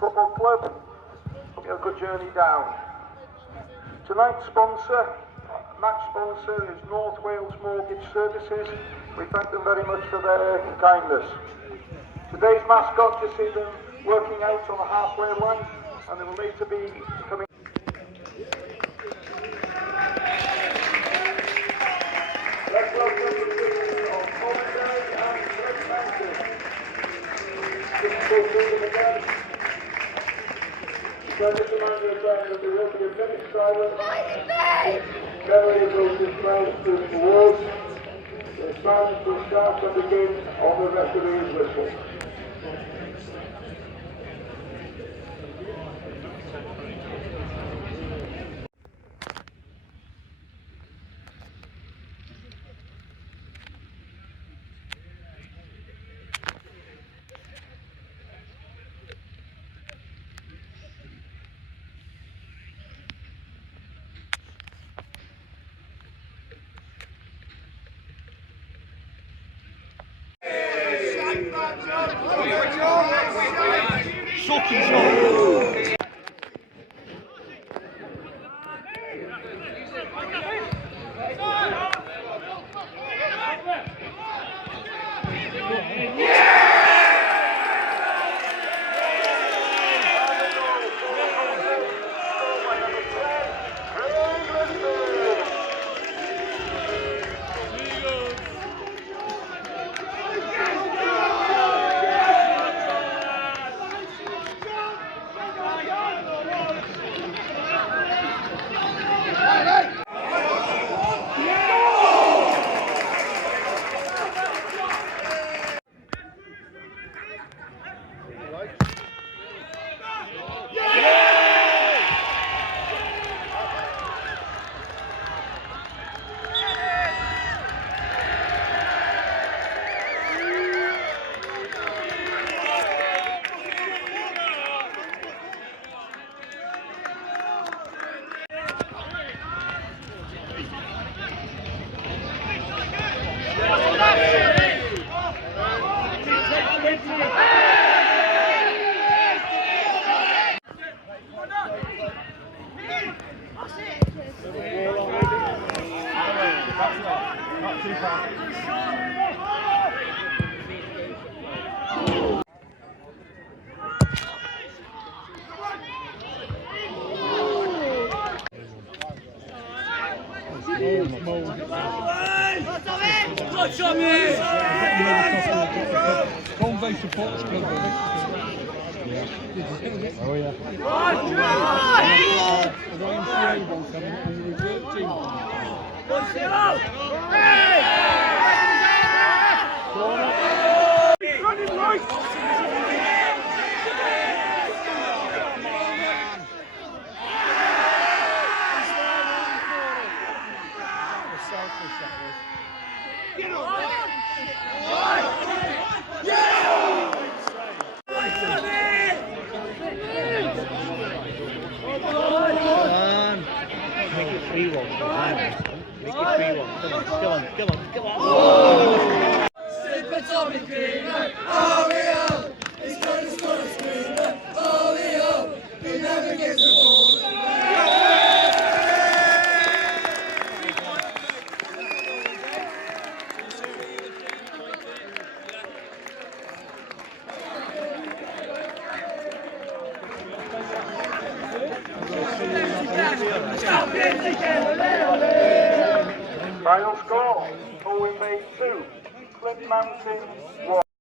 Football Club. Hope you have a good journey down. Tonight's sponsor, match sponsor, is North Wales Mortgage Services. We thank them very much for their kindness. Today's mascot, you see them working out on the halfway line, and they will later be coming. Let's welcome the team of Colwyn and Flint. Just go through them again. So just remind you again that there will be a minute silence. Memory of those dismissed to the awards. The silence will start and begin on the referee's whistle. Shocking shot. Not too far. Convey supports club. Oh yeah. Come on. Super Tommy Creamer, oh, he's going to score a screamer, oh, he never gets the ball. Final score, Colwyn made 2, Flint Mountain 1.